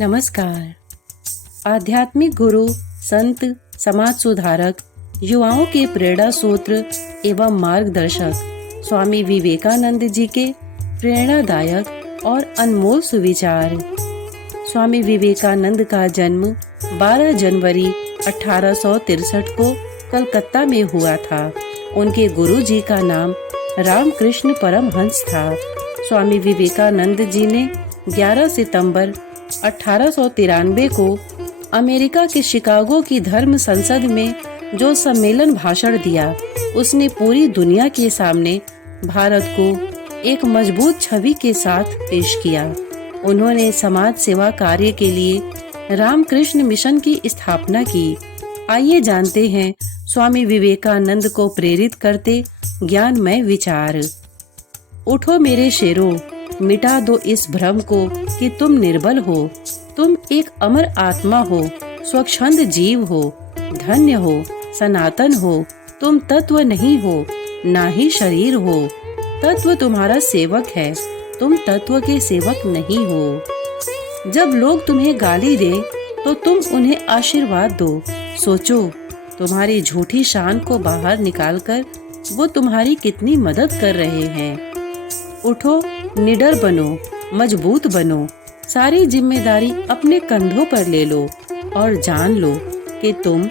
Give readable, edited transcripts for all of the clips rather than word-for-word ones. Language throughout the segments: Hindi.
नमस्कार। आध्यात्मिक गुरु, संत, समाज सुधारक, युवाओं के प्रेरणा सूत्र एवं मार्गदर्शक स्वामी विवेकानंद जी के प्रेरणादायक और अनमोल सुविचार। स्वामी विवेकानंद का जन्म 12 जनवरी 1863 को कलकत्ता में हुआ था। उनके गुरु जी का नाम रामकृष्ण परमहंस था। स्वामी विवेकानंद जी ने 11 सितंबर 1893 को अमेरिका के शिकागो की धर्म संसद में जो सम्मेलन भाषण दिया, उसने पूरी दुनिया के सामने भारत को एक मजबूत छवि के साथ पेश किया। उन्होंने समाज सेवा कार्य के लिए रामकृष्ण मिशन की स्थापना की। आइए जानते हैं स्वामी विवेकानंद को प्रेरित करते ज्ञानमय विचार। उठो मेरे शेरों, मिटा दो इस भ्रम को कि तुम निर्बल हो। तुम एक अमर आत्मा हो, स्वच्छंद जीव हो, धन्य हो, सनातन हो। तुम तत्व नहीं हो, ना ही शरीर हो। तत्व तुम्हारा सेवक है, तुम तत्व के सेवक नहीं हो। जब लोग तुम्हें गाली दें तो तुम उन्हें आशीर्वाद दो। सोचो, तुम्हारी झूठी शान को बाहर निकालकर वो तुम्हारी कितनी मदद कर रहे हैं। उठो, निडर बनो, मजबूत बनो। सारी जिम्मेदारी अपने कंधों पर ले लो और जान लो कि तुम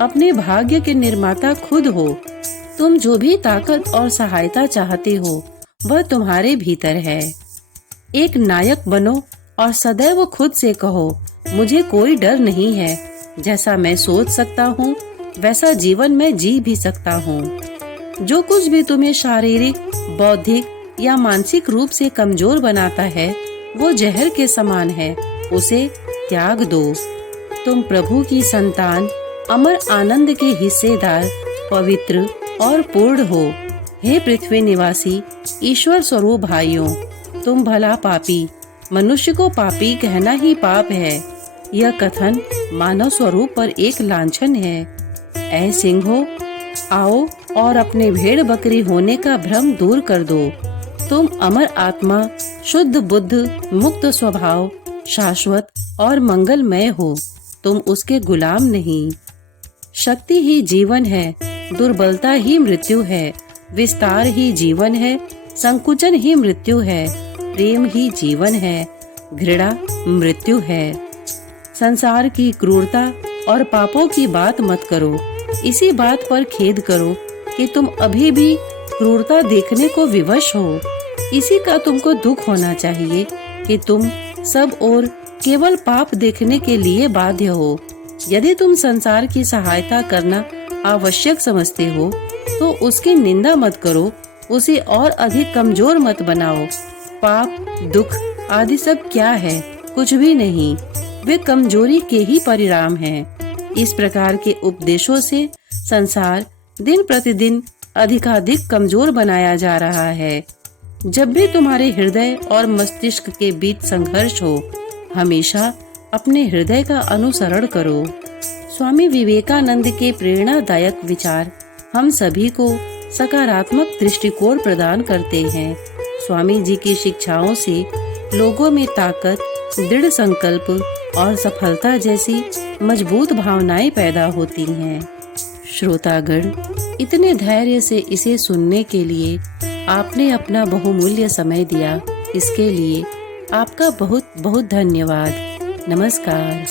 अपने भाग्य के निर्माता खुद हो। तुम जो भी ताकत और सहायता चाहते हो वह तुम्हारे भीतर है। एक नायक बनो और सदैव खुद से कहो, मुझे कोई डर नहीं है। जैसा मैं सोच सकता हूँ वैसा जीवन में जी भी सकता हूँ। जो कुछ भी तुम्हें शारीरिक, बौद्धिक या मानसिक रूप से कमजोर बनाता है वो जहर के समान है, उसे त्याग दो। तुम प्रभु की संतान, अमर आनंद के हिस्सेदार, पवित्र और पूर्ण हो। हे पृथ्वी निवासी ईश्वर स्वरूप भाइयों, तुम भला पापी। मनुष्य को पापी कहना ही पाप है। यह कथन मानव स्वरूप पर एक लांछन है। ऐ सिंहो, आओ और अपने भेड़ बकरी होने का भ्रम दूर कर दो। तुम अमर आत्मा, शुद्ध बुद्ध, मुक्त स्वभाव, शाश्वत और मंगलमय हो। तुम उसके गुलाम नहीं। शक्ति ही जीवन है, दुर्बलता ही मृत्यु है। विस्तार ही जीवन है, संकुचन ही मृत्यु है। प्रेम ही जीवन है, घृणा मृत्यु है। संसार की क्रूरता और पापों की बात मत करो। इसी बात पर खेद करो कि तुम अभी भी क्रूरता देखने को विवश हो। इसी का तुमको दुख होना चाहिए कि तुम सब और केवल पाप देखने के लिए बाध्य हो। यदि तुम संसार की सहायता करना आवश्यक समझते हो तो उसकी निंदा मत करो, उसे और अधिक कमजोर मत बनाओ। पाप, दुख आदि सब क्या है? कुछ भी नहीं, वे कमजोरी के ही परिणाम हैं। इस प्रकार के उपदेशों से संसार दिन प्रतिदिन अधिकाधिक कमजोर बनाया जा रहा है। जब भी तुम्हारे हृदय और मस्तिष्क के बीच संघर्ष हो, हमेशा अपने हृदय का अनुसरण करो। स्वामी विवेकानंद के प्रेरणादायक विचार हम सभी को सकारात्मक दृष्टिकोण प्रदान करते हैं। स्वामी जी की शिक्षाओं से लोगों में ताकत, दृढ़ संकल्प और सफलता जैसी मजबूत भावनाएं पैदा होती हैं। श्रोतागण, इतने धैर्य से इसे सुनने के लिए आपने अपना बहुमूल्य समय दिया, इसके लिए आपका बहुत बहुत धन्यवाद। नमस्कार।